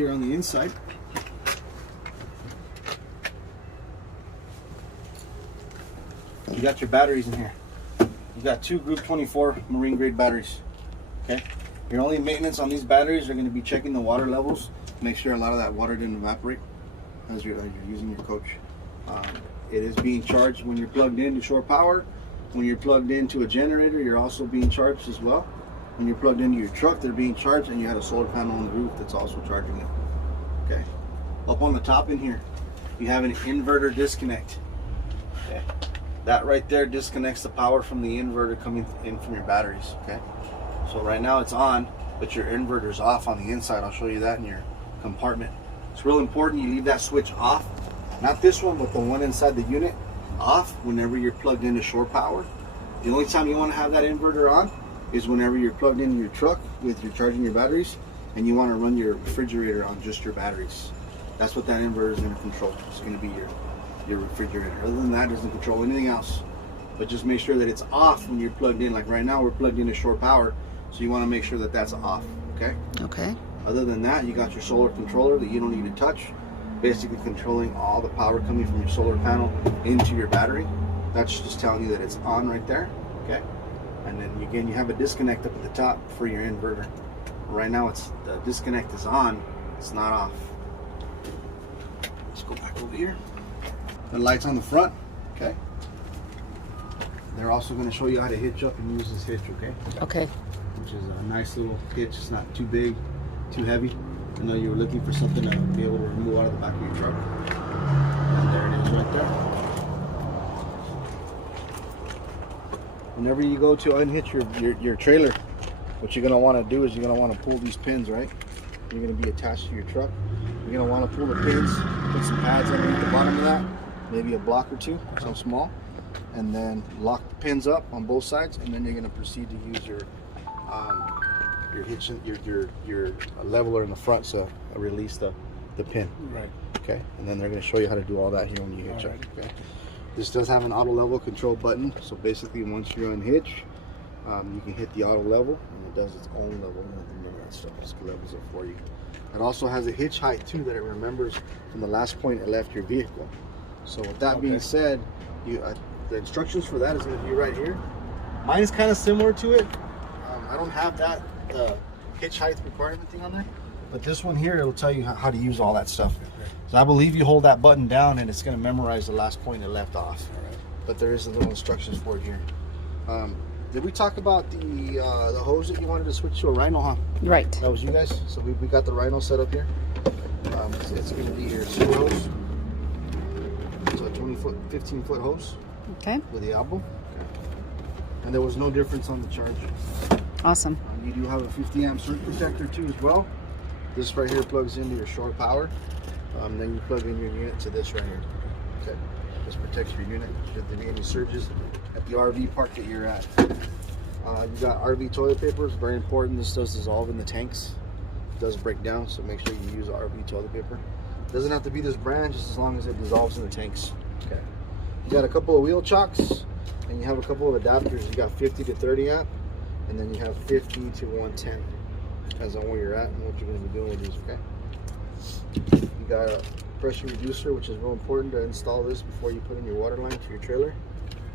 here on the inside. You got your batteries in here. You got 2 Group 24 marine grade batteries. Okay. Your only maintenance on these batteries are going to be checking the water levels. Make sure a lot of that water didn't evaporate as you're using your coach. It is being charged when you're plugged into shore power. When you're plugged into a generator, you're also being charged as well. When you're plugged into your truck, they're being charged, and you have a solar panel on the roof that's also charging it. Okay. Up on the top in here, you have an inverter disconnect. Okay. That right there disconnects the power from the inverter coming in from your batteries. Okay. So right now it's on, but your inverter's off on the inside. I'll show you that in your compartment. It's real important you leave that switch off. Not this one, but the one inside the unit off whenever you're plugged into shore power. The only time you want to have that inverter on is whenever you're plugged into your truck with your charging your batteries and you want to run your refrigerator on just your batteries. That's what that inverter is going to control. It's going to be your refrigerator. Other than that, it doesn't control anything else. But just make sure that it's off when you're plugged in. Like right now, we're plugged into shore power, so you want to make sure that that's off. Okay. Okay. Other than that, you got your solar controller that you don't need to touch, basically controlling all the power coming from your solar panel into your battery. That's just telling you that it's on right there. Okay. And then again, you have a disconnect up at the top for your inverter. Right now, the disconnect is on. It's not off. Let's go back over here. The lights on the front. Okay. They're also going to show you how to hitch up and use this hitch. Okay. Okay. Which is a nice little hitch. It's not too big, too heavy. I know you were looking for something to be able to remove out of the back of your truck. And there it is right there. Whenever you go to unhitch your trailer, what you're going to want to do is you're going to want to pull these pins, right? You're going to be attached to your truck. You're going to want to pull the pins, put some pads underneath the bottom of that, maybe a block or two, some small, and then lock the pins up on both sides, and then you're going to proceed to use your hitch, your leveler in the front to release the pin. Right. Okay. And then they're going to show you how to do all that here when you hitch up. Okay. This does have an auto level control button, so basically once you unhitch, you can hit the auto level, and it does its own level. None of that stuff just levels it for you. It also has a hitch height too that it remembers from the last point it left your vehicle. So with that being said, the instructions for that is going to be right here. Mine is kind of similar to it. I don't have that hitch height requirement thing on there, but this one here, it'll tell you how to use all that stuff. So I believe you hold that button down and it's going to memorize the last point it left off. But there is a little instructions for it here. Did we talk about the hose that you wanted to switch to a Rhino, huh? Right. That was you guys? So we got the Rhino set up here. It's going to be your sewer hose. So a 15-foot hose. Okay. With the elbow. Okay. And there was no difference on the charge. Awesome. You do have a 50 amp surge protector too as well. This right here plugs into your shore power. Then you plug in your unit to this right here. Okay. This protects your unit should there be any surges at the RV park that you're at. You got RV toilet paper. It's very important. This does dissolve in the tanks. It does break down, so make sure you use RV toilet paper. It doesn't have to be this brand, just as long as it dissolves in the tanks. Okay. You got a couple of wheel chocks, and you have a couple of adapters. You got 50 to 30 amp, and then you have 50 to 110. Depends on where you're at and what you're going to be doing with these. Okay. You got a pressure reducer, which is real important to install this before you put in your water line to your trailer.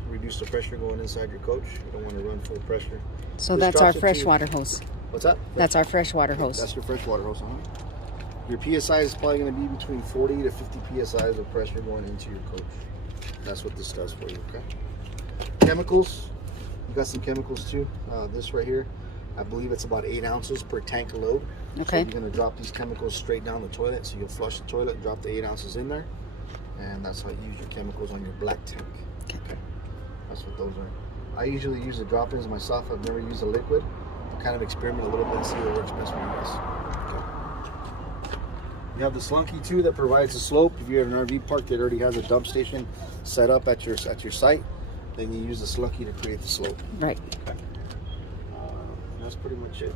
Reduce the pressure going inside your coach. You don't want to run full pressure. So This that's our drops it to- freshwater hose. What's that? That's our freshwater hose. That's your freshwater hose, Your PSI is probably going to be between 40 to 50 PSIs of pressure going into your coach. That's what this does for you, okay? Chemicals. You got some chemicals too. This right here, I believe it's about 8 ounces per tank of load. Okay. So you're going to drop these chemicals straight down the toilet. So you'll flush the toilet, drop the 8 ounces in there. And that's how you use your chemicals on your black tank. Okay. That's what those are. I usually use the drop-ins myself. I've never used a liquid. To kind of experiment a little bit and see what works best for you guys. Okay. You have the slunky too that provides a slope. If you have an RV park that already has a dump station set up at your site, then you use the slunky to create the slope. Right. Okay. That's pretty much it.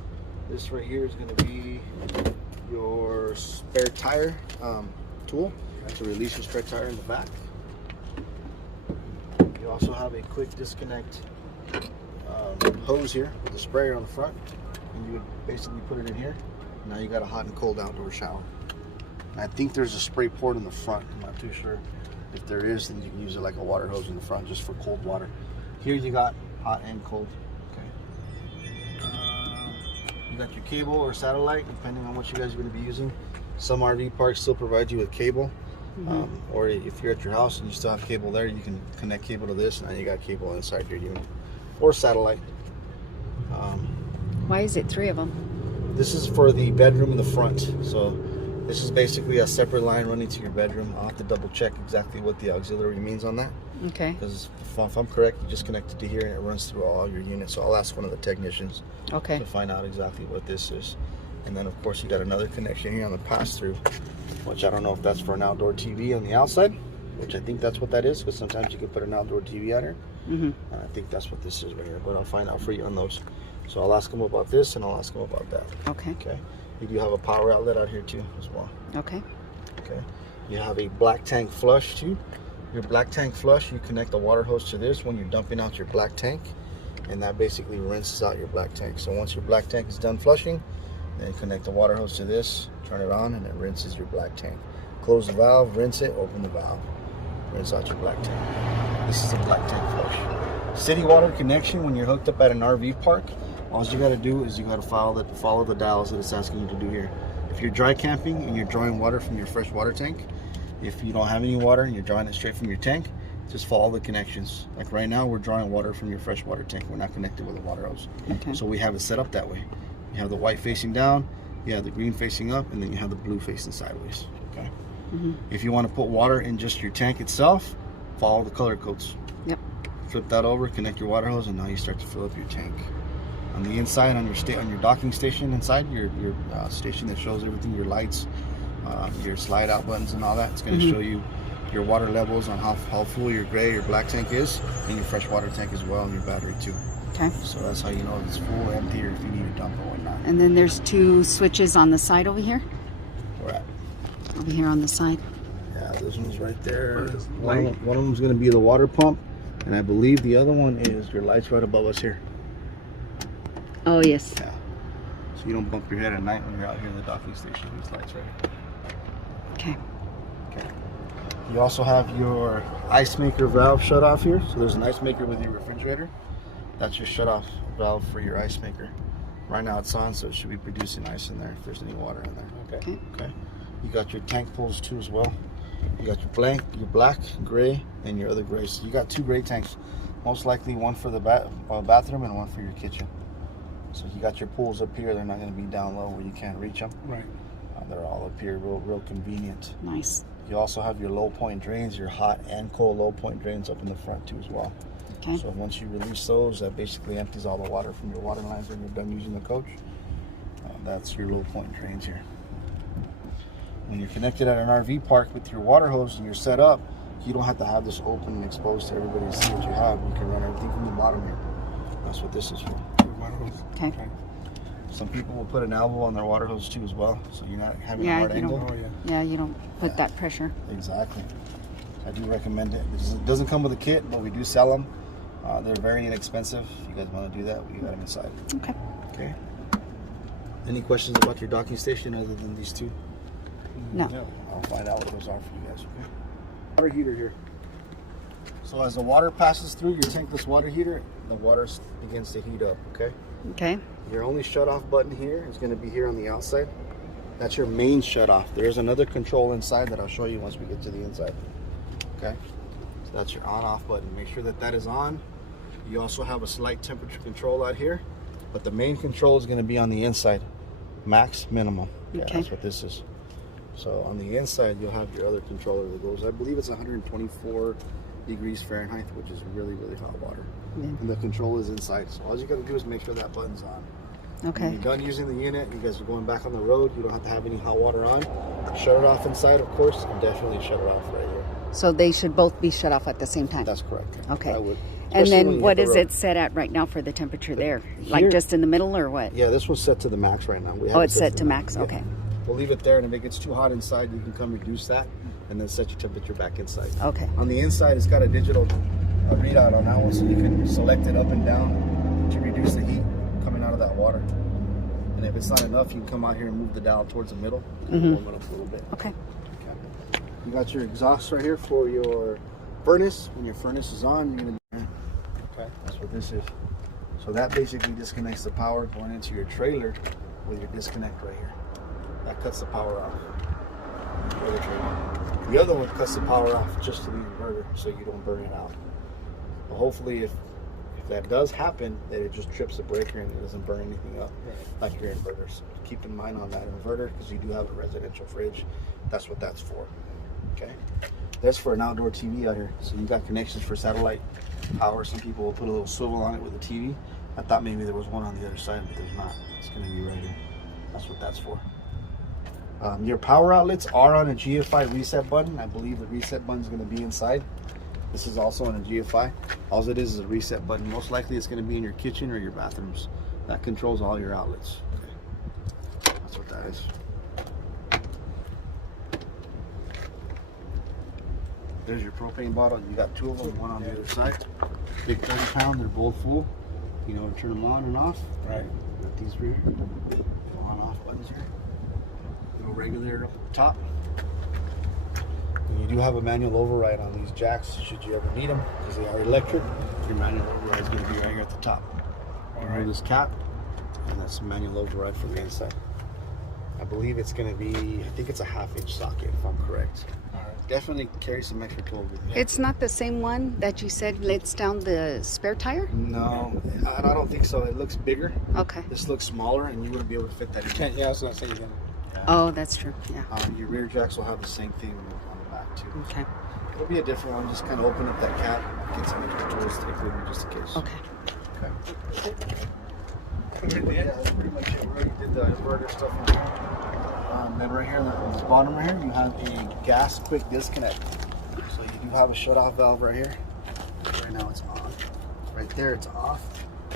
This right here is going to be your spare tire tool to release your spare tire in the back. You also have a quick disconnect hose here with a sprayer on the front, and you would basically put it in here. Now you got a hot and cold outdoor shower. I think there's a spray port in the front. I'm not too sure. If there is, then you can use it like a water hose in the front just for cold water. Here you got hot and cold. Okay. You got your cable or satellite, depending on what you guys are going to be using. Some RV parks still provide you with cable. Or if you're at your house and you still have cable there, you can connect cable to this, and now you got cable inside your unit. Or satellite. Why is it 3 of them? This is for the bedroom in the front. So this is basically a separate line running to your bedroom. I'll have to double check exactly what the auxiliary means on that. Okay. Because if I'm correct, you just connect it to here and it runs through all your units. So I'll ask one of the technicians to find out exactly what this is. And then of course you got another connection here on the pass-through, which I don't know if that's for an outdoor TV on the outside, which I think that's what that is, because sometimes you can put an outdoor TV out here. I think that's what this is right here, but I'll find out for you on those. So I'll ask them about this and I'll ask them about that. Okay. Okay. You do have a power outlet out here too as well. Okay. Okay. You have a black tank flush too. Your black tank flush, you connect the water hose to this when you're dumping out your black tank, and that basically rinses out your black tank. So once your black tank is done flushing, then you connect the water hose to this, turn it on, and it rinses your black tank. Close the valve, rinse it, open the valve, rinse out your black tank. This is a black tank flush. City water connection, when you're hooked up at an RV park, all you got to do is you got to follow the dials that it's asking you to do here. If you're dry camping and you're drawing water from your fresh water tank, if you don't have any water and you're drawing it straight from your tank, just follow the connections. Like right now, we're drawing water from your fresh water tank. We're not connected with a water hose. Okay. So we have it set up that way. You have the white facing down, you have the green facing up, and then you have the blue facing sideways. Okay. If you want to put water in just your tank itself, follow the color codes. Yep. Flip that over, connect your water hose, and now you start to fill up your tank. On the inside, on your docking station inside, your station that shows everything, your lights, your slide out buttons and all that, it's going to show you your water levels on how full your gray or black tank is, and your fresh water tank as well, and your battery too. Okay. So that's how you know if it's full or empty, or if you need to dump or whatnot. And then there's 2 switches on the side over here? Where at? Over here on the side. Yeah, this one's right there. One of them's going to be the water pump, and I believe the other one is your lights right above us here. Oh, yes. Yeah. So you don't bump your head at night when you're out here in the docking station. These lights right here. Okay. Okay. You also have your ice maker valve shut off here. So there's an ice maker with your refrigerator. That's your shut off valve for your ice maker. Right now it's on, so it should be producing ice in there if there's any water in there. Okay. Okay. You got your tank pulls too as well. You got your black, gray, and your other gray. So you got 2 gray tanks. Most likely one for the bathroom and one for your kitchen. So you got your pools up here. They're not going to be down low where you can't reach them. Right. They're all up here, real convenient. Nice. You also have your low point drains, your hot and cold low point drains up in the front too as well. Okay. So once you release those, that basically empties all the water from your water lines when you're done using the coach. That's your low point drains here. When you're connected at an RV park with your water hose and you're set up, you don't have to have this open and exposed to everybody to see what you have. You can run everything from the bottom here. That's what this is for. Okay. Some people will put an elbow on their water hose too as well, so you're not having a hard angle. Yeah, you don't put that pressure. Exactly. I do recommend it. It doesn't come with a kit, but we do sell them. They're very inexpensive. If you guys want to do that, we got them inside. Okay. Okay. Any questions about your docking station other than these 2? No. I'll find out what those are for you guys. Okay. Water heater here. So as the water passes through your tankless water heater, the water begins to heat up. Okay. Okay. Your only shut off button here is going to be here on the outside. That's your main shut off. There's another control inside that I'll show you once we get to the inside. Okay. So that's your on off button. Make sure that that is on. You also have a slight temperature control out here, but the main control is going to be on the inside. Max, minimum. Okay. That's what this is. So on the inside, you'll have your other controller that goes, I believe it's 124 degrees Fahrenheit, which is really, really hot water. Yeah. And the control is inside. So all you got to do is make sure that button's on. Okay. When you're done using the unit, you guys are going back on the road, you don't have to have any hot water on. Shut it off inside, of course, and definitely shut it off right here. So they should both be shut off at the same time? That's correct. Okay. I would. And then what is it set at right now for the temperature there? Like just in the middle or what? Yeah, this one's set to the max right now. Oh, it's set to max. Okay. Yeah. We'll leave it there, and if it gets too hot inside, you can come reduce that and then set your temperature back inside. Okay. On the inside, it's got a digital readout on that one, so you can select it up and down to reduce the heat coming out of that water. And if it's not enough, you can come out here and move the dial towards the middle and warm it up a little bit. Okay. You got your exhaust right here for your furnace. When your furnace is on, you're gonna. Okay, that's what this is. So that basically disconnects the power going into your trailer with your disconnect right here. That cuts the power off for the trailer. The other one cuts the power off just to the inverter, so you don't burn it out. But hopefully, if that does happen, that it just trips the breaker and it doesn't burn anything up like your inverters. Keep in mind on that inverter, because you do have a residential fridge. That's what that's for. Okay, that's for an outdoor TV out here. So you got connections for satellite power. Some people will put a little swivel on it with a TV. I thought maybe there was one on the other side, but there's not. It's going to be right here. That's what that's for. Your power outlets are on a GFI reset button. I believe the reset button is going to be inside. This is also on a GFI. All it is a reset button. Most likely it's going to be in your kitchen or your bathrooms. That controls all your outlets. Okay. That's what that is. There's your propane bottle. You got two of them, one on the other side. Big 30-pound. They're both full. You know, turn them on and off. Right. Got these right here. On-off buttons here. Little regulator up at the top. And you do have a manual override on these jacks should you ever need them, because they are electric. Your manual override is going to be right here at the top. Remove this cap, and that's a manual override for the inside. I believe it's going to be, I think it's a 1/2-inch socket if I'm correct. Definitely carry some extra 12 with you. It's not the same one that you said lets down the spare tire? No, I don't think so. It looks bigger. Okay. This looks smaller, and you wouldn't be able to fit that in. Yeah, that's what I'm saying. Oh, that's true. Yeah. Your rear jacks will have the same thing on the back too. Okay. It'll be a different one. Just kind of open up that cap, get some extra tools, take with you just in case. Okay. Yeah, that's pretty much it. We already did the inverter stuff in here. Then right here on this bottom right here, you have a gas quick disconnect. So you do have a shut-off valve right here. Right now it's on. Right there it's off.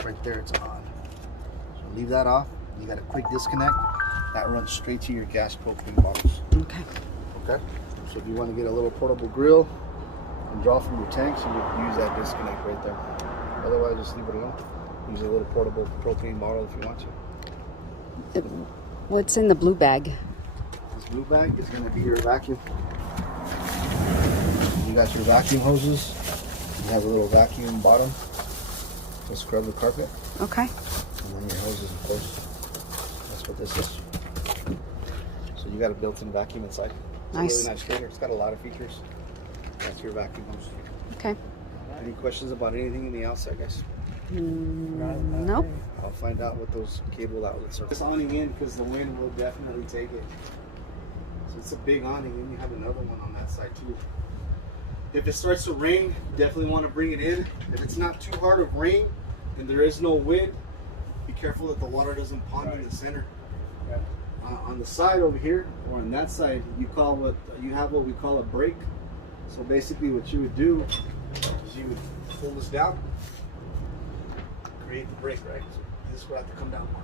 Right there it's on. So leave that off. You got a quick disconnect. That runs straight to your gas propane bottles. Okay. Okay. So if you want to get a little portable grill and draw from your tanks, you would use that disconnect right there. Otherwise, just leave it alone. Use a little portable propane bottle if you want to. What's in the blue bag? This blue bag is going to be your vacuum. You got your vacuum hoses. You have a little vacuum bottom to scrub the carpet. Okay. And then your hoses, of course. That's what this is. So you got a built-in vacuum inside. It's Nice. a really nice cleaner. It's got a lot of features. That's your vacuum hose. Okay. Any questions about anything in the outside, guys? Nope. I'll find out what those cable outlets are. It's awning in because the wind will definitely take it. So it's a big awning, and you have another one on that side too. If it starts to rain, you definitely want to bring it in. If it's not too hard of rain and there is no wind, be careful that the water doesn't pond in the center. Yeah. On the side over here, or on that side, you have what we call a break. So basically, what you would do is you would pull this down, create the break, right? So this would have to come down more,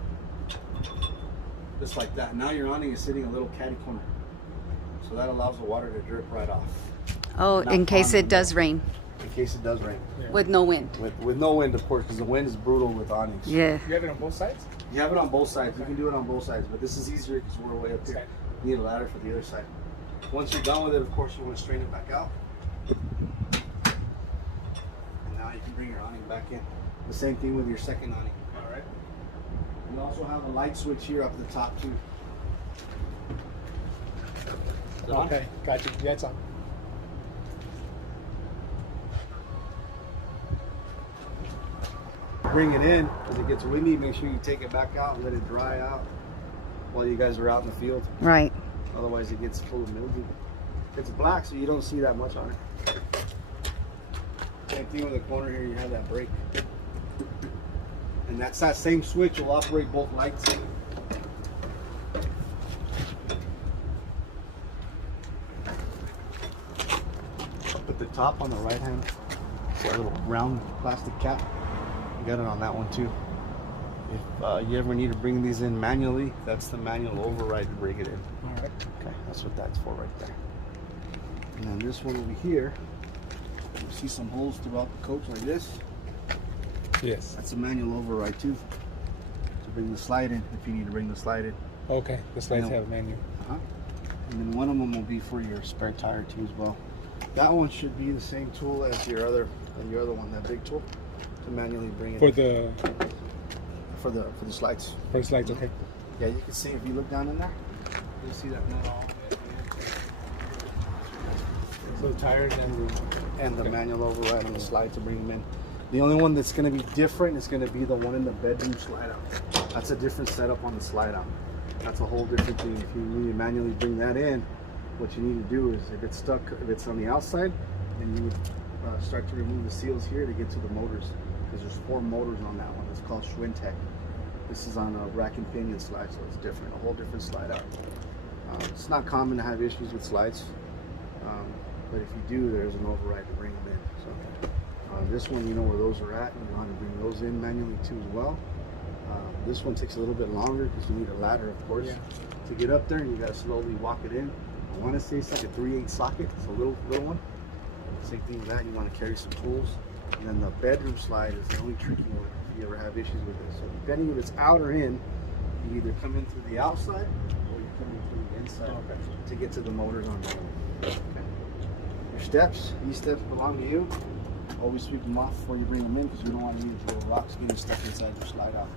just like that. Now your awning is sitting a little catty corner, so that allows the water to drip right off. Oh, Not in case ponding it does rain In case it does rain, with no wind. with no wind, of course, because the wind is brutal with awnings. Yeah. You have it on both sides? You have it on both sides. You can do it on both sides, but this is easier because we're way up here. Okay. You need a ladder for the other side. Once you're done with it, of course, you want to straighten it back out. And now you can bring your awning back in. The same thing with your second awning. All right. You also have a light switch here up the top too. Is it on? Okay, got you. Yeah, it's on. Bring it in as it gets windy. Make sure you take it back out and let it dry out while you guys are out in the field. Right. Otherwise, it gets full of mildew. It's black, so you don't see that much on it. Same thing with the corner here. You have that brake, and that's that same switch will operate both lights. Up at the top on the right hand, it's a little round plastic cap. You got it on that one too. If you ever need to bring these in manually, that's the manual override to bring it in. All right. Okay, that's what that's for right there. And then this one over here, you see some holes throughout the coach like this. Yes. That's a manual override too. to bring the slide in if you need to bring the slide in. Okay, the slides Yeah. have a manual. Uh-huh. And then one of them will be for your spare tire too as well. That one should be the same tool as your other one, that big tool, to manually bring it For in. the For the slides. slides, okay. Yeah, you can see if you look down in there, you'll see that nut all the way at the end. So the tires And the manual override on the slide to bring them in. The only one that's going to be different is going to be the one in the bedroom slide out. That's a different setup on the slide out. That's a whole different thing. If you need to manually bring that in, what you need to do is if it's stuck, if it's on the outside, then you would start to remove the seals here to get to the motors, because there's 4 motors on that one. It's called Schwintek. This is on a rack and pinion slide, so it's different, a whole different slide out. It's not common to have issues with slides, but if you do, there's an override to bring them in. So this one, you know where those are at, and you want to bring those in manually too as well. This one takes a little bit longer because you need a ladder, of course, to get up there, and you got to slowly walk it in. I want to say it's like a 3/8 socket. It's a little one. Same thing with that. You want to carry some tools, and then the bedroom slide is the only tricky one if you ever have issues with it. So depending if it's out or in, you either come in through the outside or you come in through the inside to get to the motors on that one. Okay. Your steps, these steps belong to you. Always sweep them off before you bring them in, because you don't want any little rocks getting stuck inside your slide out.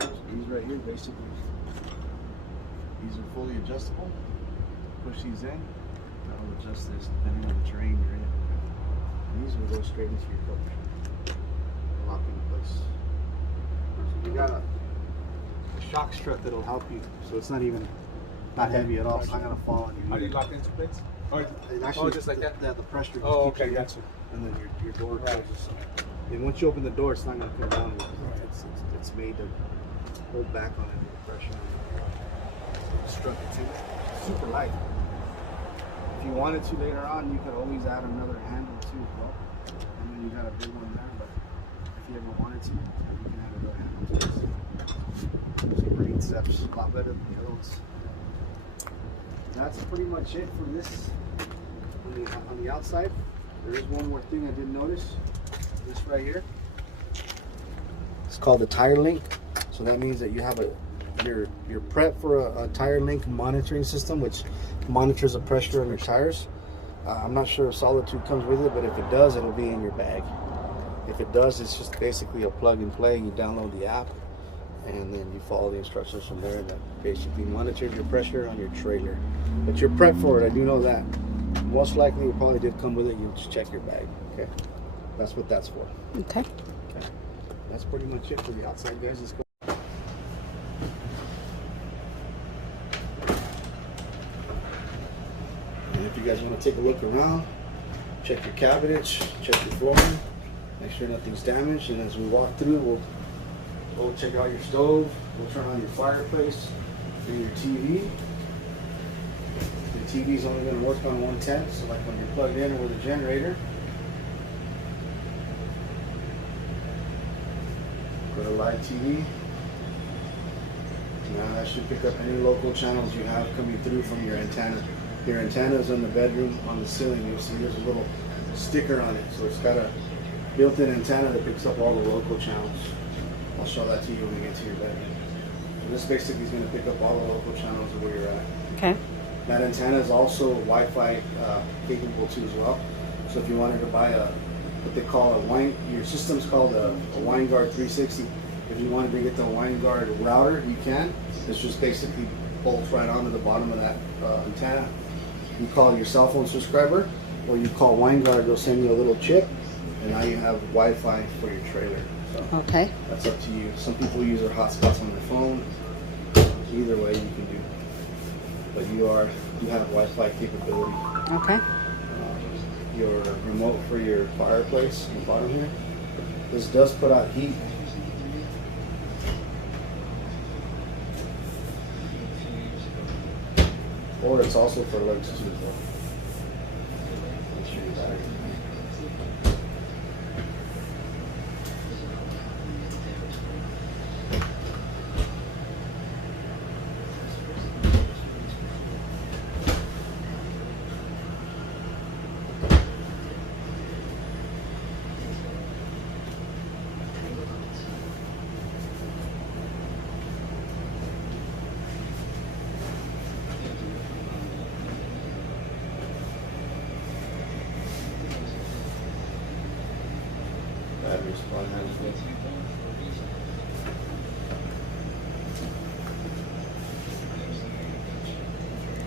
So these right here, basically, these are fully adjustable. Push these in, that'll adjust this depending on the terrain you're in. And these will go straight into your coach. Lock into place. So you got a shock strut that'll help you, so it's not heavy at all. It's not gonna fall on you. Are you locked into place? Or Actually, just like that? The pressure. Just Oh, keeps okay, you in, gotcha. and then your door closes. And once you open the door, it's not gonna come down. It's made to hold back on it, the pressure. Strut it's in. Super light. If you wanted to later on, you could always add another handle too as well. And then you got a big one there, but if you ever wanted to, you can add another handle to this. So green steps, a lot better than the other ones. That's pretty much it for this. On the outside, there is one more thing I didn't notice. This right here. It's called the tire link. So that means that you have your prep for a tire link monitoring system, which monitors the pressure on your tires. I'm not sure if Solitude comes with it, but if it does, it'll be in your bag. If it does, it's just basically a plug and play. You download the app, and then you follow the instructions from there. That basically monitors your pressure on your trailer. But you're prepped for it. I do know that. Most likely, it probably did come with it. You'll just check your bag. Okay, that's what that's for. Okay. Okay. That's pretty much it for the outside, guys. Let's go. And if you guys want to take a look around, check your cabinets, check your flooring, make sure nothing's damaged. And as we walk through, we'll check out your stove. We'll turn on your fireplace and your TV. The TV is only going to work on 110, so like when you're plugged in or with a generator. Go to live TV. Now that should pick up any local channels you have coming through from your antenna. Your antenna is in the bedroom on the ceiling. You'll see there's a little sticker on it, so it's got a built-in antenna that picks up all the local channels. I'll show that to you when we get to your bedroom. So this basically is going to pick up all the local channels of where you're at. Okay. That antenna is also Wi-Fi capable too as well. So if you wanted to buy what they call your system's called a WineGuard 360. If you wanted to get the WineGuard router, you can. It's just basically bolts right onto the bottom of that antenna. You call your cell phone subscriber, or you call WineGuard. They'll send you a little chip, and now you have Wi-Fi for your trailer. So Okay. that's up to you. Some people use their hotspots on their phone. Either way, you can do. But you have Wi-Fi capability. Okay. Your remote for your fireplace on the bottom here. This does put out heat. Or it's also for legs too as well. Make sure you got it.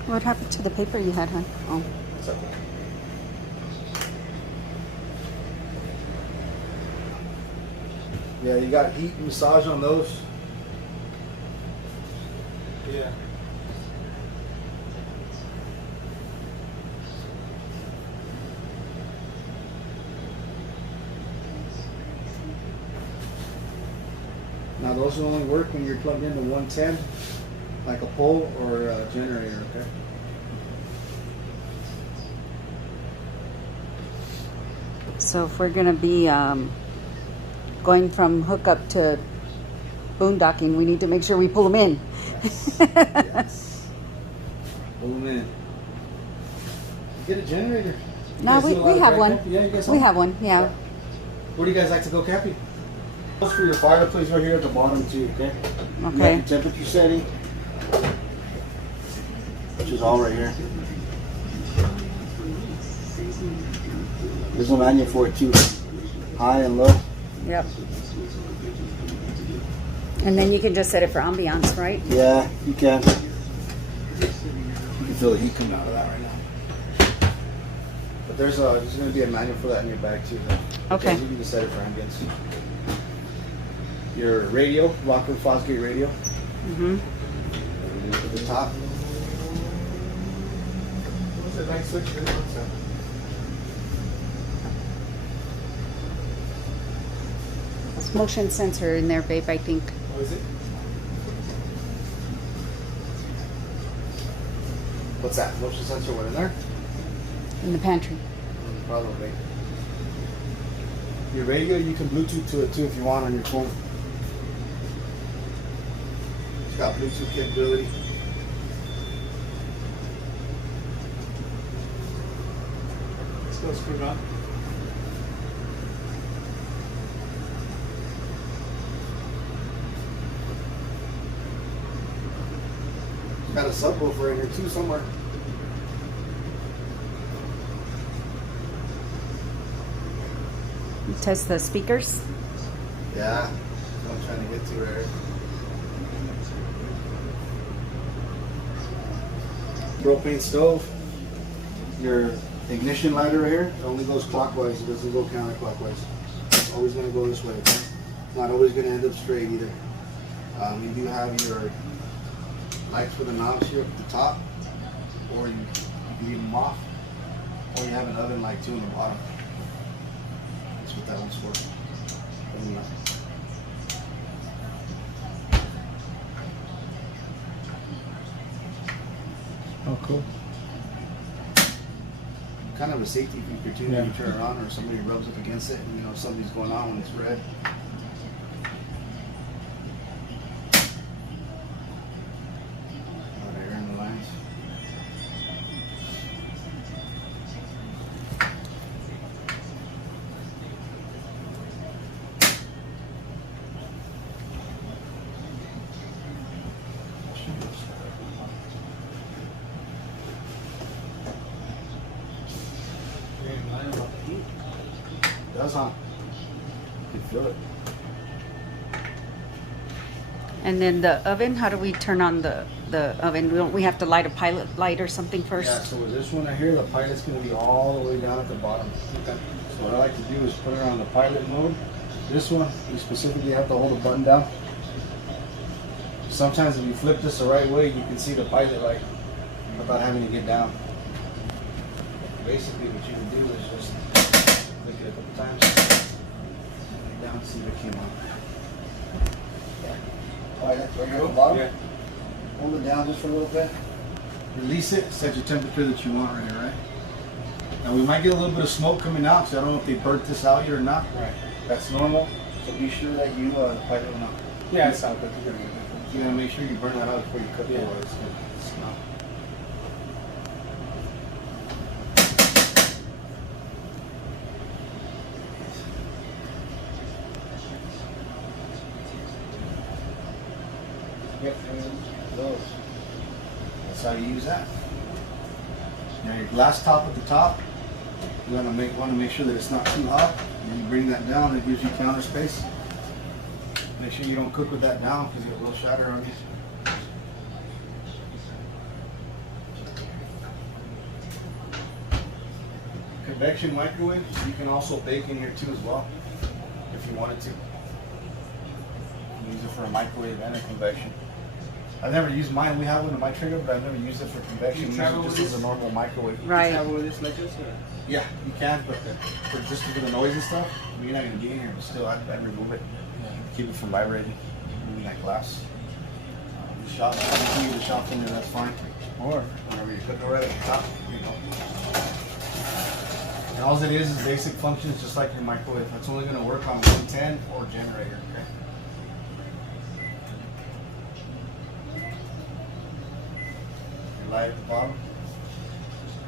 What happened to the paper you had, hon? Oh. It's okay. Yeah, you got heat massage on those. Yeah. Now those will only work when you're plugged into 110, like a pole or a generator, okay? So if we're going to be going from hookup to boondocking, we need to make sure we pull them in. Yes. Yes. Pull them in. Get a generator. You No, guys we do a lot of have dry one. camping? Yeah, you guys We have one, yeah. Where do you guys like to go camping? For your fireplace right here at the bottom too, okay? You got Okay. your temperature setting, which is all right here. There's a manual for it too, high and low. Yep. And then you can just set it for ambiance, right? Yeah, you can. You can feel the heat coming out of that right now. But there's going to be a manual for that in your bag too. Okay. You can set it for ambience. Your radio, Lockwood Fosgate radio. Mm-hmm. At the top. What's the light switch? It's motion sensor in there, babe, I think. What is it? What's that? Motion sensor went in there? In the pantry. Probably. Your radio, you can Bluetooth to it too if you want on your phone. It's got Bluetooth capability. Still screwed on. It's got a subwoofer in here too somewhere. Test the speakers. Yeah. I'm trying to get to right here. Propane stove. Your ignition lighter right here, it only goes clockwise, it doesn't go counterclockwise. It's always going to go this way, okay? Not always going to end up straight either. You do have your lights for the knobs here at the top, or you can leave them off, or you have an oven light too in the bottom. That's what that one's for. Oven light. Oh, cool. Kind of a safety feature too. Yeah. When you turn it on or somebody rubs up against it, and you know something's going on when it's red. Hot air in the lines. That's on. You can feel it. And then the oven, how do we turn on the oven? Don't we have to light a pilot light or something first? Yeah, so with this one right here, the pilot's going to be all the way down at the bottom. Okay. So what I like to do is put it on the pilot mode. This one, you specifically have to hold the button down. Sometimes if you flip this the right way, you can see the pilot light without having to get down. Basically what you can do is just click it a couple times, lay down, see if it came on. Pilot right here at the bottom. Yeah. Hold it down just for a little bit. Release it, set your temperature that you want right here, right? Now we might get a little bit of smoke coming out, because I don't know if they burnt this out yet or not. Right. That's normal, so be sure that you pilot will not. Yeah, it's out, but you're gonna You gotta make sure you burn that out before you cook it. Yeah. Or it's gonna smell. Yep, those. That's how you use that. Now your glass top at the top, You want to make sure that it's not too hot. And then you bring that down, it gives you counter space. Make sure you don't cook with that down because it will shatter on you. Convection microwave, you can also bake in here too as well, if you wanted to. You can use it for a microwave and a convection. I've never used mine. We have one in my trailer, but I've never used it for convection. Use it just as a normal microwave. Right. You travel with this like this, or? Yeah, you can, but for just for the noise and stuff, I mean, you're not gonna be in here. But still, I'd remove it. Keep it from vibrating. Moving that glass. The shot, if you use the shot finger, that's fine. Or whenever you cook it right at the top, you know. And all it is basic functions, just like your microwave. It's only gonna work on 110 or generator. Okay. Your light at the bottom.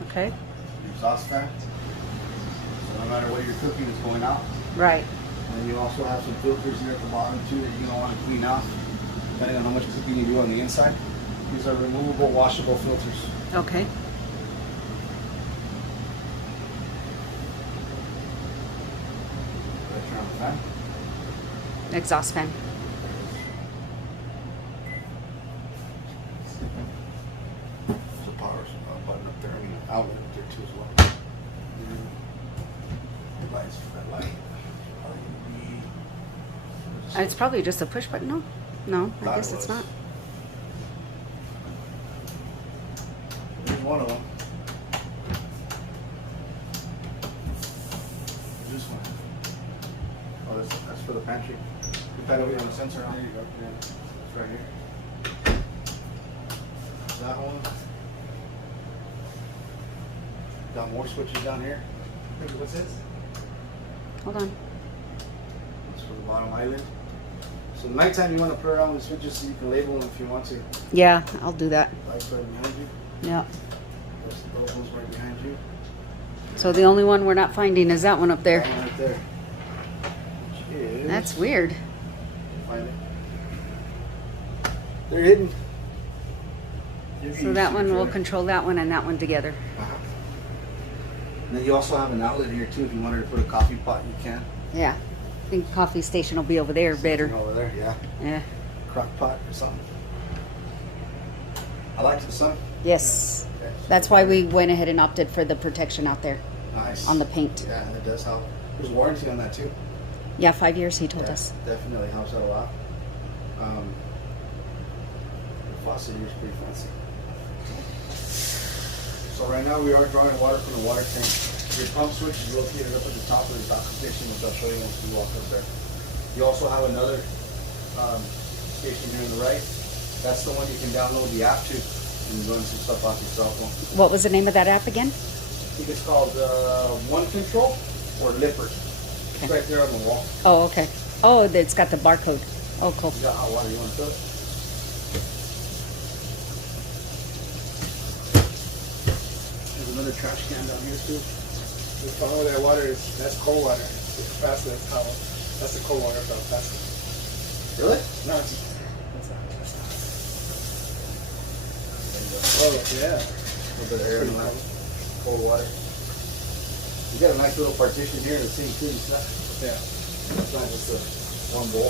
Okay. Your exhaust fan. So no matter what you're cooking, it's going out. Right. And you also have some filters here at the bottom too that you're gonna want to clean out, depending on how much cooking you do on the inside. These are removable, washable filters. Okay. Turn on the fan. Exhaust fan. There's a power button up there, I mean outlet up there too as well. The lights for that light. It's probably just a push button. No, no, I guess it's not. Here's one of them. This one. Oh, that's for the pantry. Put that over on the sensor. There you go. Yeah, it's right here. That one. Got more switches down here. What's this? Hold on. That's for the bottom island. So nighttime you want to put around the switches so you can label them if you want to. Yeah, I'll do that. Lights right behind you. Yeah. Those ones right behind you. So the only one we're not finding is that one up there. That one right there. Which is, That's weird. find it. They're hidden. So that one will control that one and that one together. Uh-huh. And then you also have an outlet here too. If you wanted to put a coffee pot, you can. Yeah. I think coffee station will be over there better. Over there, yeah. Yeah. Crock pot or something. I liked the sun. Yes. Okay. That's why we went ahead and opted for the protection out there Nice. on the paint. Yeah, that does help. There's warranty on that too. Yeah, 5 years he told Yeah, us. definitely helps out a lot. The faucet here is pretty fancy. So right now we are drawing water from the water tank. Your pump switch is located up at the top of the documentation, which I'll show you once we walk up there. You also have another station here on the right. That's the one you can download the app to and run some stuff off your cell phone. What was the name of that app again? I think it's called One Control or Lippert. It's Okay. right there on the wall. Oh, okay. Oh, it's got the barcode. Oh, cool. You got hot water you want to fill it? There's another trash can down here too. The problem with that water is that's cold water. It's faster. That's the cold water from faster. Really? No, it's that's not. Oh yeah. A little bit of air in the left. Cold water. You got a nice little partition here in the sink too. Yeah. It's not just a one bowl.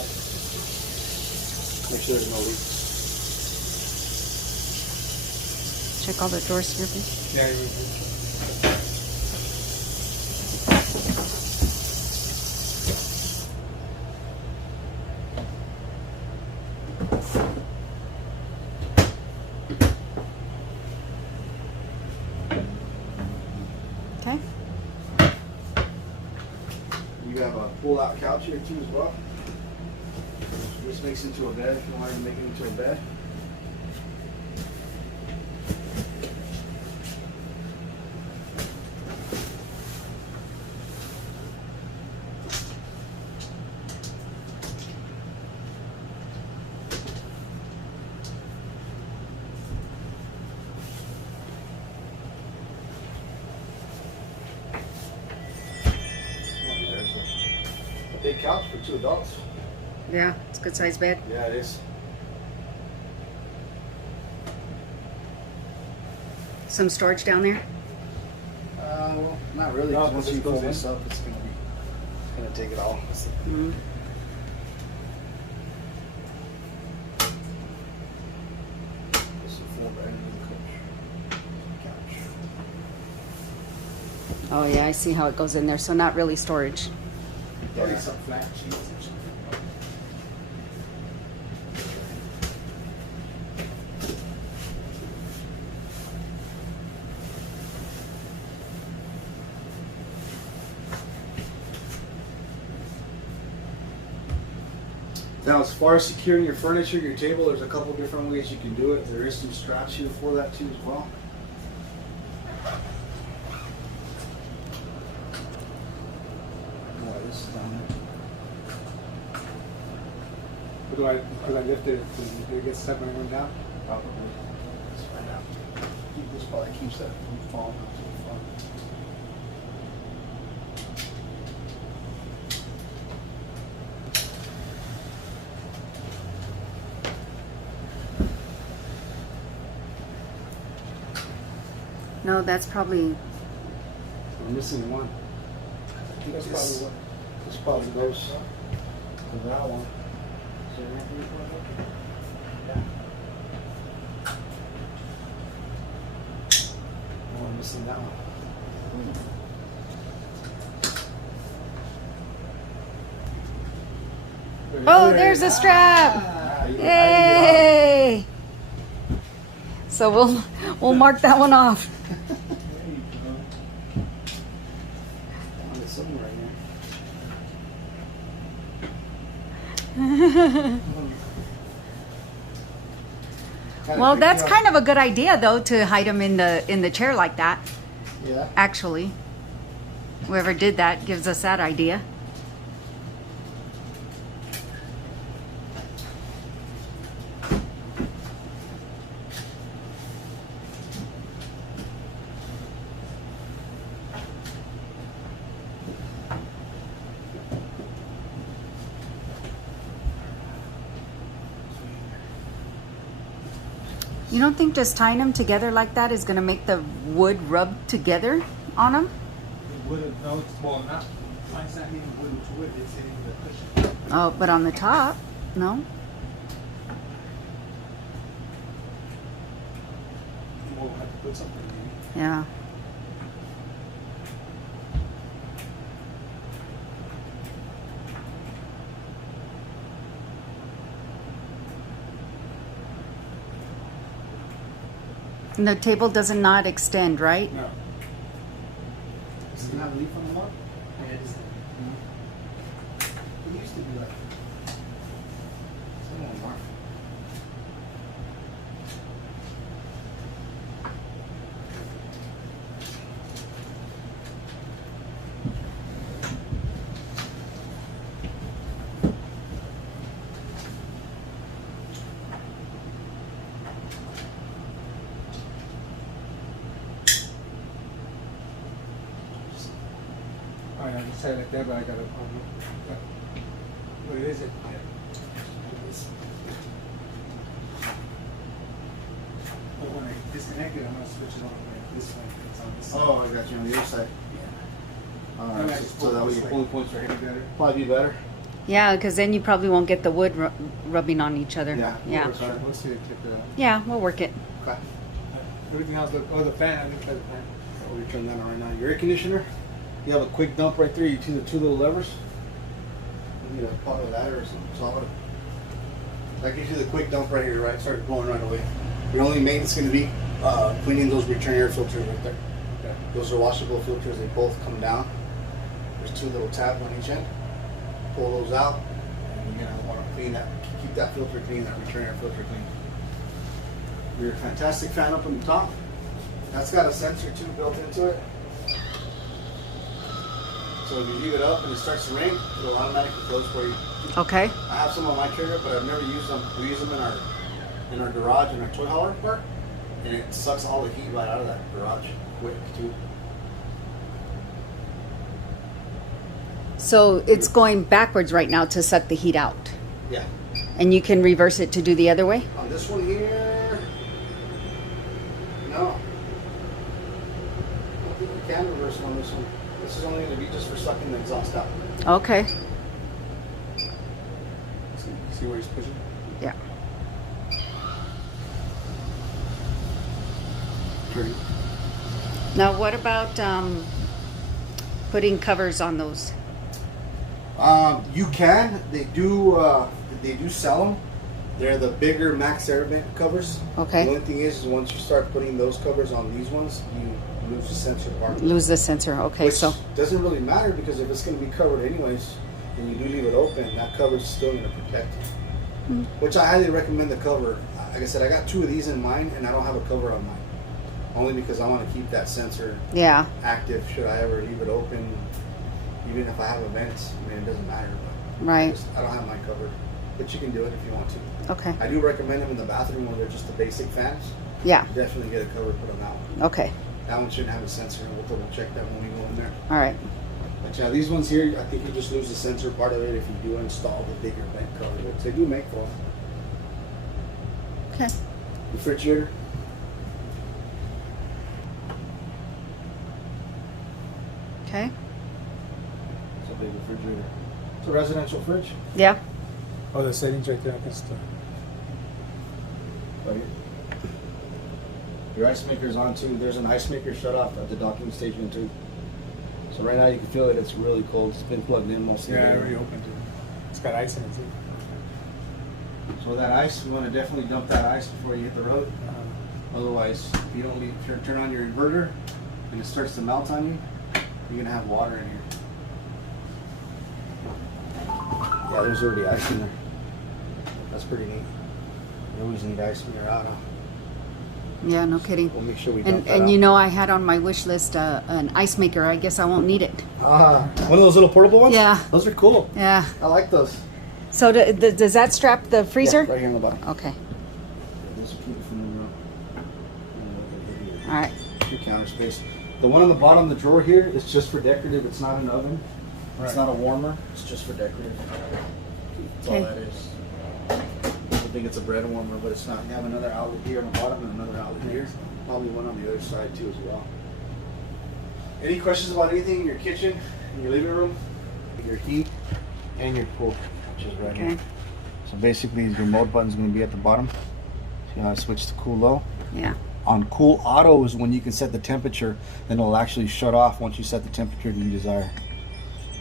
Make sure there's no leaks. Check all the drawers here, please. Yeah. Okay. You have a pull-out couch here too as well. This makes into a bed if you want to make it into a bed. There's a big couch for 2 adults. Yeah, it's a good sized bed. Yeah, it is. Some storage down there. Well, not really. No, 'Cause once this you goes fold in. this up, it's gonna take it all. Mhm. This is full right into the couch. Oh yeah, I see how it goes in there. So not really storage. Probably some flat cheese or something. Now, as far as securing your furniture, your table, there's a couple different ways you can do it. There is some straps here for that too as well. Yeah, this is down there. But do I, because I lifted it, did it get stuck when I went down? Probably. Let's find out. This probably keeps that from falling out too far. No, that's probably. We're missing one. I think that's This- probably what. This probably goes to that one. Is there anything you want to look at? Yeah. Oh, I'm missing that one. Oh, there's a strap. Ah, you- Yay! So we'll mark that one off. There you go. Found it somewhere in here. Well, that's kind of a good idea though, to hide them in the chair like that. Yeah. Actually, whoever did that gives us that idea. You don't think just tying them together like that is going to make the wood rub together on them? It would have, no, it's well, not, mine's not even wood to wood, it's hitting the cushion. Oh, but on the top, no? We'll have to put something in. Yeah. And the table does not extend, right? No. Does it have a leaf on the mark? Yeah, it is. It used to be like. Some on the mark. Oh, yeah, I just said it like that, but I got to, what is it? Yeah. But when I disconnect it, I'm going to switch it on like this way. It's on this side. Oh, I got you on the other side. Yeah. Alright, Yeah, so, just so that pull way this your way. pulling points are hitting Better. probably be better. Yeah, because then you probably won't get the wood rubbing on each other. Yeah. Yeah. Sure. We'll see it check it out. Yeah, we'll work it. Okay. Everything else, look, oh, the fan, I didn't try the fan. So we turn that on right now. Your air conditioner, you have a quick dump right there. You see the two little levers. You need a bottle of that or some solid. That gives you the quick dump right here, right? Start going right away. Your only maintenance is going to be cleaning those return air filters right there. Okay. Those are washable filters. They both come down. There's two little tabs on each end. Pull those out, and you're gonna want to clean that. Keep that filter clean. That return air filter clean. Your fantastic fan up on the top. That's got a sensor too built into it. So if you leave it up and it starts to rain, it'll automatically close for you. Okay. I have some on my trailer, but I've never used them. We use them in our garage, in our toy hauler part, and it sucks all the heat right out of that garage quick too. So it's going backwards right now to suck the heat out. Yeah. And you can reverse it to do the other way? On this one here, no. I don't think we can reverse person on this one. This is only going to be just for sucking the exhaust out. Okay. See where he's pushing? Yeah. Pretty. Now, what about putting covers on those? You can. They do sell them. They're the bigger Max Airbag covers. Okay. The only thing is once you start putting those covers on these ones, you lose the sensor part. Lose the sensor. Okay, Which so doesn't really matter because if it's going to be covered anyways, and you do leave it open, that cover's still going to protect it. Which I highly recommend the cover. Like I said, I got 2 of these in mine, and I don't have a cover on mine. Only because I want to keep that sensor yeah. active should I ever leave it open. Even if I have events, I mean, it doesn't matter. But Right. I don't have mine covered. But you can do it if you want to. Okay. I do recommend them in the bathroom when they're just the basic fans. Yeah. Definitely get a cover put on that one. Okay. That one shouldn't have a sensor, and we'll double check that when we go in there. All right. But yeah, these ones here, I think you just lose the sensor part of it if you do install the bigger vent cover, which they do make for them. Okay. Refrigerator. Okay. It's a big refrigerator. It's a residential fridge. Yeah. Oh, the settings right there. I can still. Right here. Your ice maker's on too. There's an ice maker shut off at the docking station too. So right now you can feel it. It's really cold. It's been plugged in most of the Yeah, I day. already opened it. It's got ice in it too. So that ice, you want to definitely dump that ice before you hit the road. Otherwise, if you don't leave, if you turn on your inverter and it starts to melt on you, you're gonna have water in here. Yeah, there's already ice in there. That's pretty neat. You always need ice when you're out. Huh? Yeah, no kidding. We'll make sure we dump And that and out. you know, I had on my wish list an ice maker. I guess I won't need it. One of those little portable ones? Yeah. Those are cool. Yeah. I like those. So does that strap the freezer? Yeah, right here on the bottom. Okay. This will keep it from the room. All right. Your counter space. The one on the bottom, the drawer here, is just for decorative. It's not an oven. It's Right. not a warmer. It's just for decorative. That's all Okay. that is. I think it's a bread warmer, but it's not. You have another outlet here on the bottom and another outlet here. Probably one on the other side too as well. Any questions about anything in your kitchen, in your living room, your heat, and your cool, which is right Okay. here. So basically, your remote button is going to be at the bottom. See how I switch to cool low? Yeah. On cool auto is when you can set the temperature, then it'll actually shut off once you set the temperature that you desire.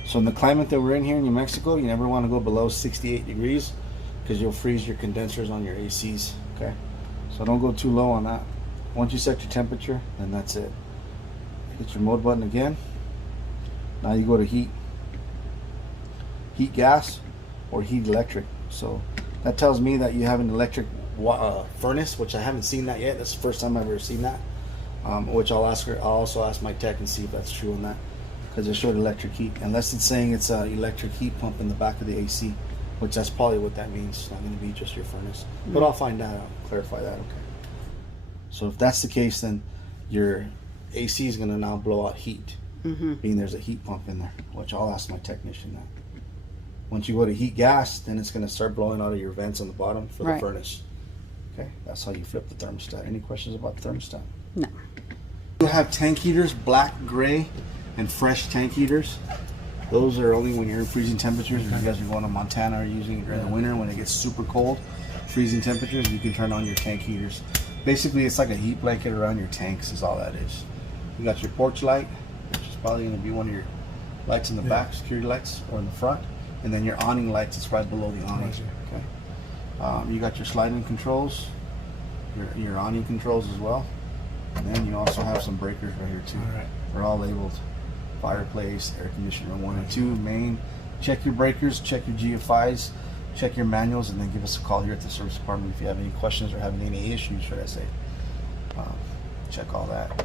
So in the climate that we're in here in New Mexico, you never want to go below 68 degrees because you'll freeze your condensers on your ACs. Okay, so don't go too low on that. Once you set your temperature, then that's it. Hit your mode button again. Now you go to heat gas or heat electric. So that tells me that you have an electric furnace, which I haven't seen that yet. That's the first time I've ever seen that. Which I'll ask her. I'll also ask my tech and see if that's true on that, because it showed electric heat. Unless it's saying it's an electric heat pump in the back of the AC, which that's probably what that means. It's not going to be just your furnace, but I'll find out. I'll clarify that. Okay. So if that's the case, then your AC is going to now blow out heat, being there's a heat pump in there, which I'll ask my technician that. Once you go to heat gas, then it's going to start blowing out of your vents on the bottom for the furnace. Okay, that's how you flip the thermostat. Any questions about the thermostat? No. You'll have tank heaters, black, gray, and fresh tank heaters. Those are only when you're in freezing temperatures. If you guys are going to Montana or using it during the winter when it gets super cold, freezing temperatures, you can turn on your tank heaters. Basically, it's like a heat blanket around your tanks is all that is. You got your porch light, which is probably going to be one of your lights in the back, security lights, or in the front. And then your awning lights, it's right below the awning. Okay. You got your sliding controls, your awning controls as well. And then you also have some breakers right here too. All right. They're all labeled fireplace, air conditioner 1 and 2, main. Check your breakers, check your GFIs, check your manuals, and then give us a call here at the service department if you have any questions or having any issues, should I say. Check all that.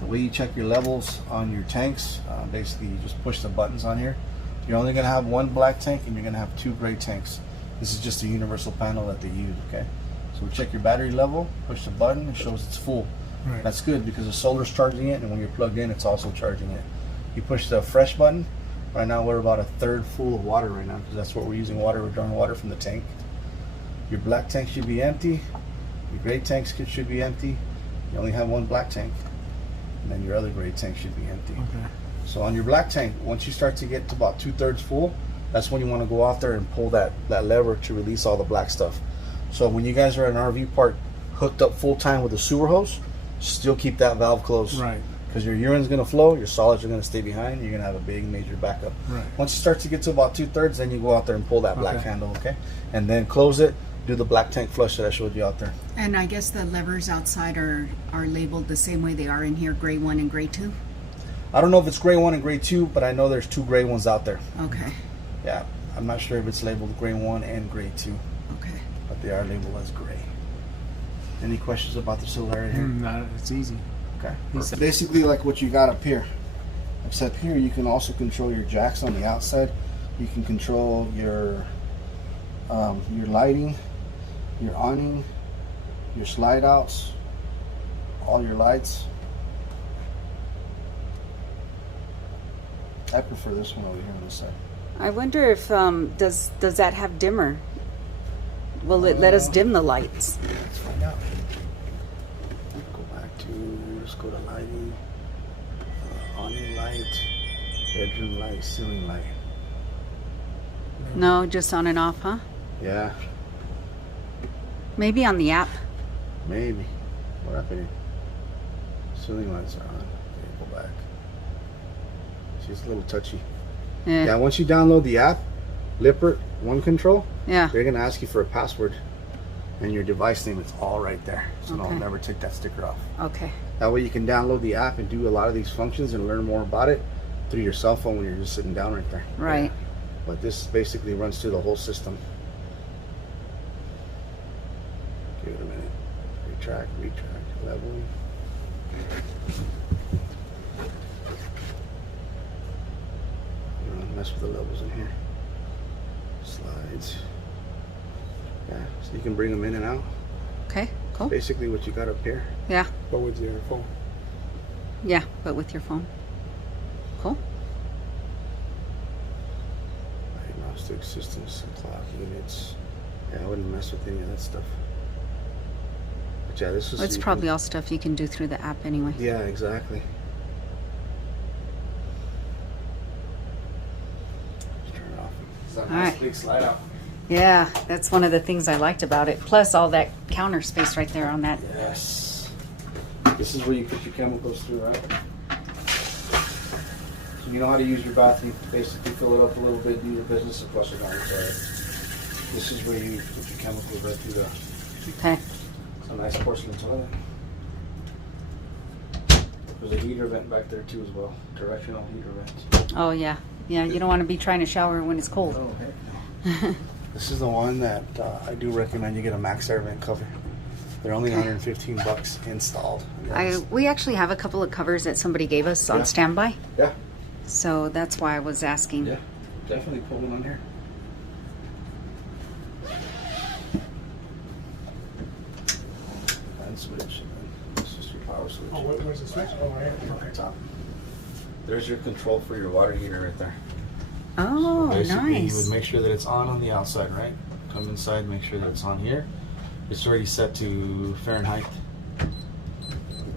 The way you check your levels on your tanks, basically you just push the buttons on here. You're only going to have one black tank and you're going to have 2 gray tanks. This is just a universal panel that they use, okay? So check your battery level, push the button, it shows it's full. Right. That's good because the solar's charging it, and when you're plugged in, it's also charging it. You push the fresh button. Right now, we're about 1/3 full of water right now because that's what we're using water. We're drawing water from the tank. Your black tank should be empty. Your gray tanks should be empty. You only have one black tank. and then your other gray tank should be empty. Okay. So on your black tank, once you start to get to about 2/3 full, that's when you want to go out there and pull that lever to release all the black stuff. So when you guys are at an RV park hooked up full time with a sewer hose, still keep that valve closed. Right. Because your urine's going to flow, your solids are going to stay behind, you're going to have a big major backup. Right. Once you start to get to about 2/3, then you go out there and pull that black Okay. handle, okay? And then close it, do the black tank flush that I showed you out there. And I guess the levers outside are labeled the same way they are in here, gray 1 and gray 2? I don't know if it's gray 1 and gray 2, but I know there's 2 gray ones out there. Okay. Yeah, I'm not sure if it's labeled gray 1 and gray 2, Okay. but they are labeled as gray. Any questions about the cylinder right here? No, it's easy. Okay. Basically like what you got up here. Except here you can also control your jacks on the outside. You can control your lighting, your awning, your slide outs, all your lights. I prefer this one over here on this side. I wonder if does that have dimmer? Will it let us dim the lights? Let's find out. Go back to, let's go to lighting, awning light, bedroom light, ceiling light. No, just on and off, huh? Yeah, Maybe on the app. maybe. What happened? Ceiling lights are on. Okay, go back. She's a little touchy. Yeah, once you download the app, Lippert One Control, Yeah. they're gonna ask you for a password and your device name. It's all right there, so Okay. don't never take that sticker off. Okay. That way you can download the app and do a lot of these functions and learn more about it through your cell phone when you're just sitting down right there. Right. But this basically runs through the whole system. Give it a minute. Retract, leveling. You don't mess with the levels in here. Slides. Yeah, so you can bring them in and out. Okay. Cool. Basically what you got up here. Yeah. But with your phone. Yeah, but with your phone. Cool. Diagnostic systems, clock units. Yeah, I wouldn't mess with any of that stuff. But yeah, this is. It's probably all stuff you can do through the app anyway. Yeah, exactly. Let's turn it off. It's a All nice right. big slide out. Yeah, that's one of the things I liked about it. Plus all that counter space right there on that. Yes. This is where you put your chemicals through, right? So you know how to use your bathroom. Basically, fill it up a little bit, do your business, and flush it down. So this is where you put your chemicals right through the. Okay. It's a nice porcelain toilet. There's a heater vent back there too as well. Directional heater vent. Oh yeah. Yeah, you don't want to be trying to shower when it's cold. Oh, heck no. This is the one that I do recommend you get a max air vent cover. They're only $115 installed. We actually have a couple of covers that somebody gave us on Yeah. standby. Yeah. So that's why I was asking. Yeah. Definitely put one on here. And switch. And then this is your power switch. Oh, where's the switch? Oh, right here. Okay. Top. There's your control for your water heater right there. Oh, Basically, you nice. would make sure that it's on the outside, right? Come inside, make sure that it's on here. It's already set to Fahrenheit.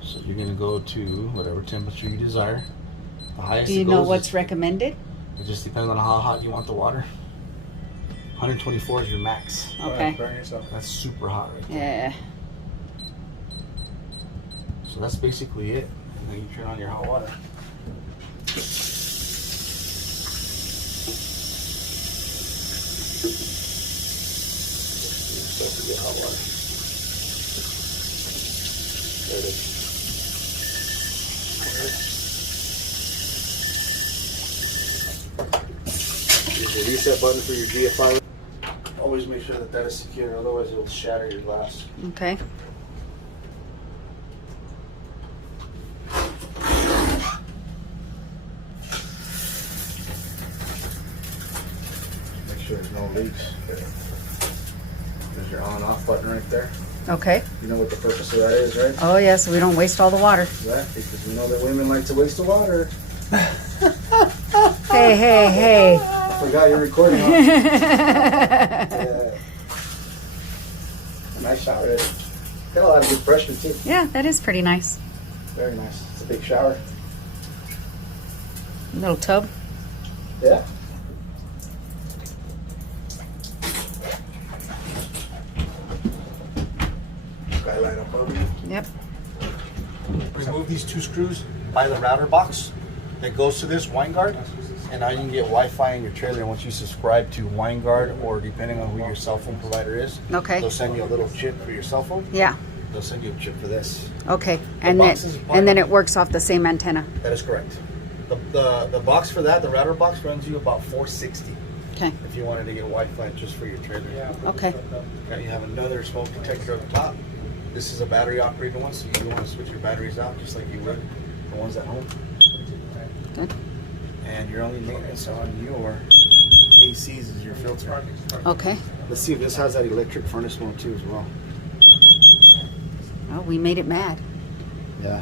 So you're gonna go to whatever temperature you desire. The highest Do you it know goes what's is, recommended? it just depends on how hot you want the water. 124 is your max. Okay. Burn yourself. That's super hot right there. Yeah. So that's basically it. And then you turn on your hot water. Start to get hot water. There it is. Use the reset button for your GFI. Always make sure that that is secure, otherwise it will shatter your glass. Okay. Make sure there's no leaks. There's your on off button right there. Okay. You know what the purpose of that is, right? Oh yeah, so we don't waste all the water. Exactly, because we know that women like to waste the water. Hey, hey, hey. I forgot you're recording. Huh? Yeah. Nice shower. Got a lot of good pressure too. Yeah, that is pretty nice. Very nice. It's a big shower. Little tub. Yeah. Skylight up over you. Yep. Remove these 2 screws by the router box that goes to this wine guard, and now you can get Wi-Fi in your trailer. Once you subscribe to WineGuard, or depending on who your cell phone provider is, Okay. they'll send you a little chip for your cell phone. Yeah. They'll send you a chip for this. Okay. The And box then is part and then of- it works off the same antenna. That is correct. The box for that, the router box, runs you about $460 Okay. if you wanted to get Wi-Fi just for your trailer. Yeah. Okay. Now you have another smoke detector at the top. This is a battery operated one, so you want to switch your batteries out just like you would the ones at home. Good. And your only maintenance on your ACs is your filter. Okay. Let's see if this has that electric furnace mode too as well. Oh, we made it mad. Yeah,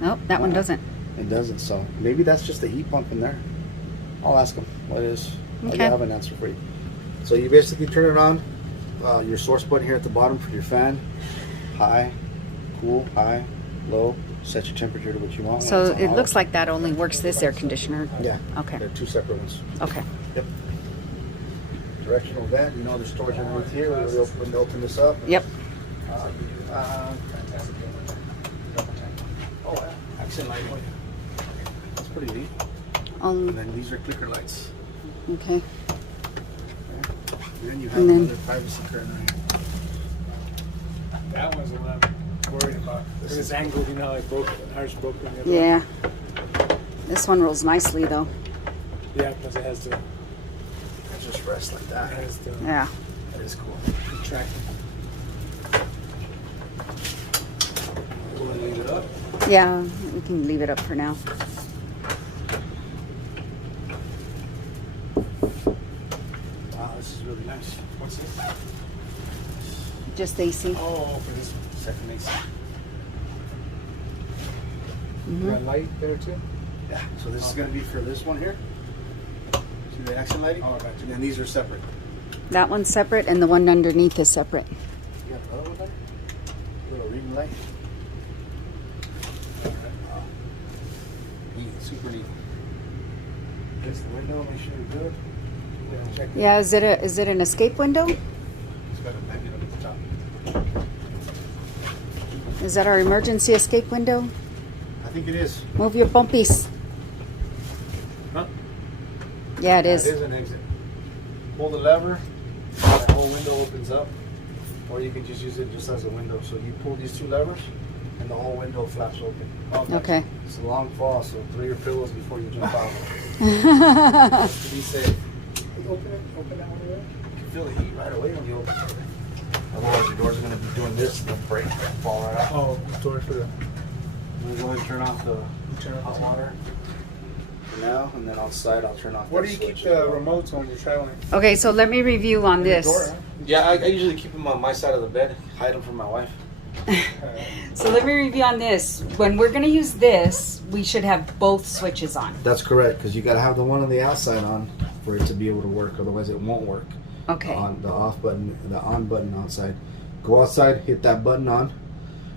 Nope, that one doesn't. it doesn't. So maybe that's just the heat pump in there. I'll ask them what it is. Okay. I have an answer for you. So you basically turn it on. Your source button here at the bottom for your fan. High, cool, high, low. Set your temperature to what you want. when So it's on it auto. looks like that only works this air conditioner. Yeah. Okay. They're 2 separate ones. Okay. Yep. Directional vent. You know there's storage underneath here. When they open this up. Yep. Oh, accent lighting. That's pretty neat. And then these are clicker lights. Okay. And then you have And then- another privacy curtain right here. That one's the one I'm worried about. This angle, you know, like broke, ours broke. on the other Yeah. This one rolls nicely though. one. Yeah, because it has the, It just rests like that. Yeah. That is cool. track. We'll leave it up. Yeah, we can leave it up for now. Wow, this is really nice. What's this? Just AC. Oh, for this Second AC. red light there too? Yeah. So this is going to be for this one here. See the accent lighting? Oh, I got you. And then these are separate. That one's separate and the one underneath is separate. You got another one there? Little reading light. Neat, super neat. Just the window, make sure you're good. Yeah, check. Yeah, is it an escape window? It's got a magnet up at the top. Is that our emergency escape window? I think it is. Move your bumpies. Huh? Yeah, it It is. is an exit. Pull the lever, that whole window opens up, or you can just use it just as a window. So you pull these 2 levers, and the whole window flaps open. Okay. It's a long fall, so throw your pillows before you jump out. Just to be safe. Open that one there. You can feel the heat right away when you open it. Otherwise, your doors are going to be doing this, and they'll break and fall right out. Oh, door for the, I'm going to go ahead and turn off the hot water for now, and then outside I'll turn off where that do you keep switch the as well. remotes when you're traveling? Okay, so let me review on Your this. door, huh? Yeah, I usually keep them on my side of the bed, hide them from my wife. So let me review on this. When we're gonna use this, we should have both switches on. That's correct, because you got to have the one on the outside on for it to be able to work. Otherwise, it won't work. Okay. On the off button, the on button outside. Go outside, hit that button on.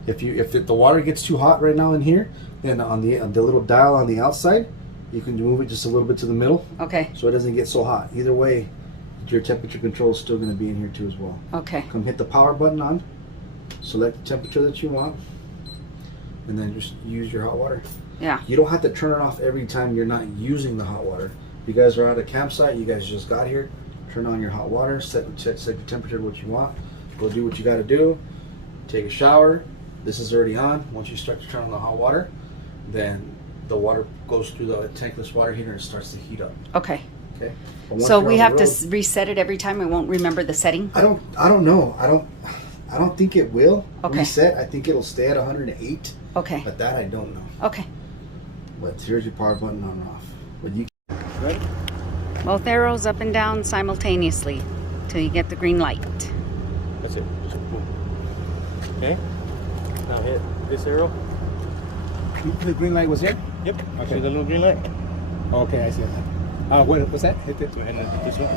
If the water gets too hot right now in here, then on the little dial on the outside, you can move it just a little bit to the middle, Okay. so it doesn't get so hot. Either way, your temperature control is still going to be in here too as well. Okay. Come hit the power button on, select the temperature that you want, and then just use your hot water. Yeah. You don't have to turn it off every time you're not using the hot water. You guys are at a campsite, you guys just got here, turn on your hot water, set your temperature to what you want, go do what you got to do, take a shower. This is already on. Once you start to turn on the hot water, then the water goes through the tankless water heater and starts to heat up. Okay. Okay. But once So you're we on have the to road- reset it every time. I won't remember the setting. I don't know. I don't think it will Okay. reset. I think it'll stay at 108. Okay. But that I don't know. Okay. But here's your power button on and off. But you ready? Both arrows up and down simultaneously till you get the green light. That's it. Boom. Okay. Now hit this arrow. The green light was here? Yep. Okay. See the little green light? Okay, I see it. What's that? Hit it. Go ahead and hit this one.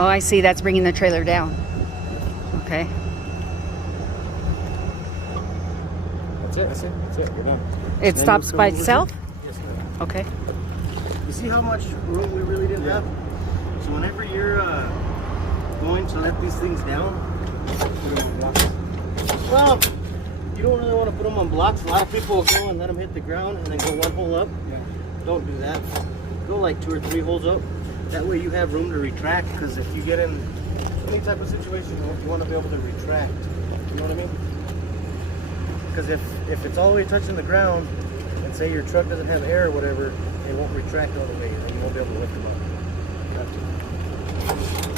Oh, I see. That's bringing the trailer down. Okay. That's it. We're done. It Then stops you'll by come over itself? Yes, ma'am. Okay. You see how much room we really didn't have? So whenever you're going to let these things down, well, you don't really want to put them on blocks. A lot of people will go and let them hit the ground and then go one hole up. Yeah. Don't do that. Go like 2 or 3 holes up. That way you have room to retract, because if you get in any type of situation, you want to be able to retract. You know what I mean? Because if it's all the way touching the ground, and say your truck doesn't have air or whatever, it won't retract all the way, and you won't be able to lift them up.